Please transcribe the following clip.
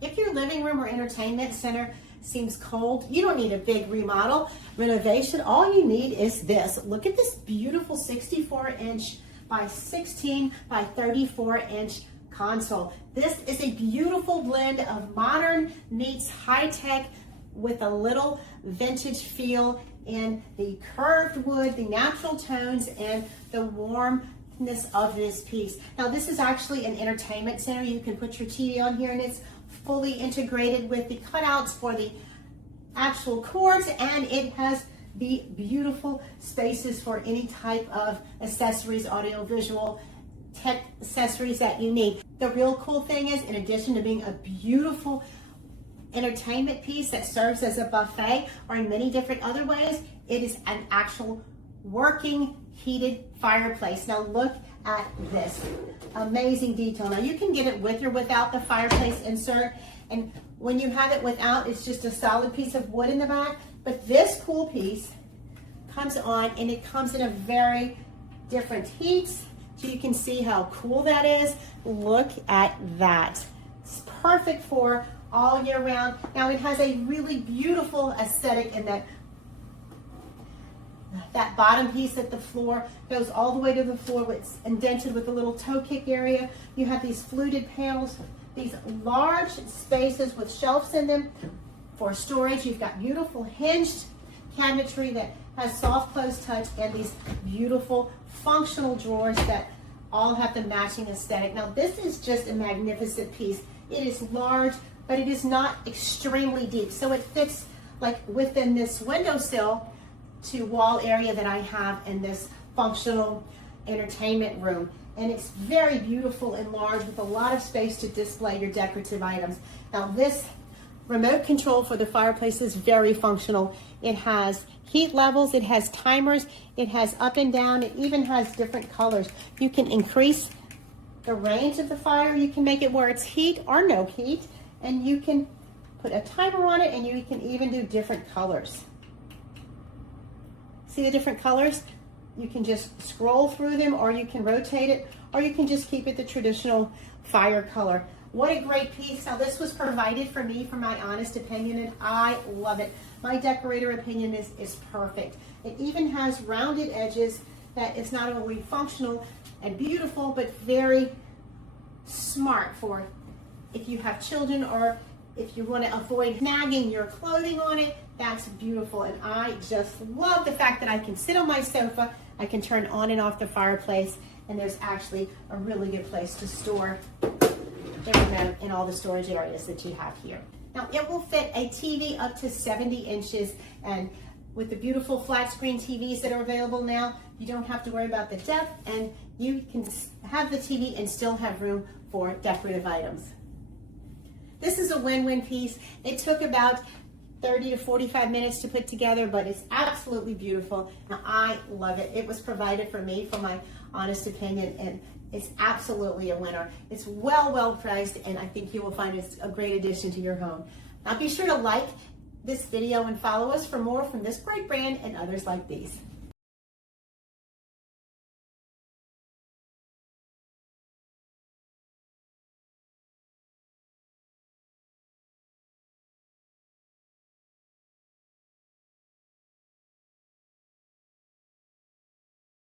If your living room or entertainment center seems cold, you don't need a big remodel, renovation. All you need is this. Look at this beautiful 64-inch by 16 by 34-inch console. This is a beautiful blend of modern meets high-tech with a little vintage feel in the curved wood, the natural tones, and the warmness of this piece. Now this is actually an entertainment center. You can put your TV on here and it's fully integrated with the cutouts for the actual cords, and it has the beautiful spaces for any type of accessories, audio, visual, tech accessories that you need. The real cool thing is, in addition to being a beautiful entertainment piece that serves as a buffet or in many different other ways, it is an actual working heated fireplace. Now look at this amazing detail. Now you can get it with or without the fireplace insert, and when you have it without, it's just a solid piece of wood in the back. But this cool piece comes on, and it comes in a very different heats, so you can see how cool that is. Look at that. It's perfect for all year round. Now it has a really beautiful aesthetic in that bottom piece at the floor goes all the way to the floor. It's indented with a little toe kick area. You have these fluted panels, these large spaces with shelves in them for storage. You've got beautiful hinged cabinetry that has soft close touch, and these beautiful functional drawers that all have the matching aesthetic. Now this is just a magnificent piece. It is large, but it is not extremely deep. So it fits like within this windowsill to wall area that I have in this functional entertainment room. And it's very beautiful and large with a lot of space to display your decorative items. Now this remote control for the fireplace is very functional. It has heat levels, it has timers, it has up and down, it even has different colors. You can increase the range of the fire, you can make it where it's heat or no heat, and you can put a timer on it, and you can even do different colors. See the different colors? You can just scroll through them, or you can rotate it, or you can just keep it the traditional fire color. What a great piece. Now this was provided for me for my honest opinion, and I love it. My decorator opinion is perfect. It even has rounded edges that is not only functional and beautiful, but very smart for if you have children, or if you want to avoid snagging your clothing on it. That's beautiful, and I just love the fact that I can sit on my sofa, I can turn on and off the fireplace, and there's actually a really good place to store the remote in all the storage areas that you have here. Now it will fit a TV up to 70 inches, and with the beautiful flat screen TVs that are available now, you don't have to worry about the depth, and you can have the TV and still have room for decorative items. This is a win-win piece. It took about 30 to 45 minutes to put together, but it's absolutely beautiful. Now I love it. It was provided for me for my honest opinion, and it's absolutely a winner. It's well priced, and I think you will find it's a great addition to your home. Now be sure to like this video and follow us for more from this great brand and others like these.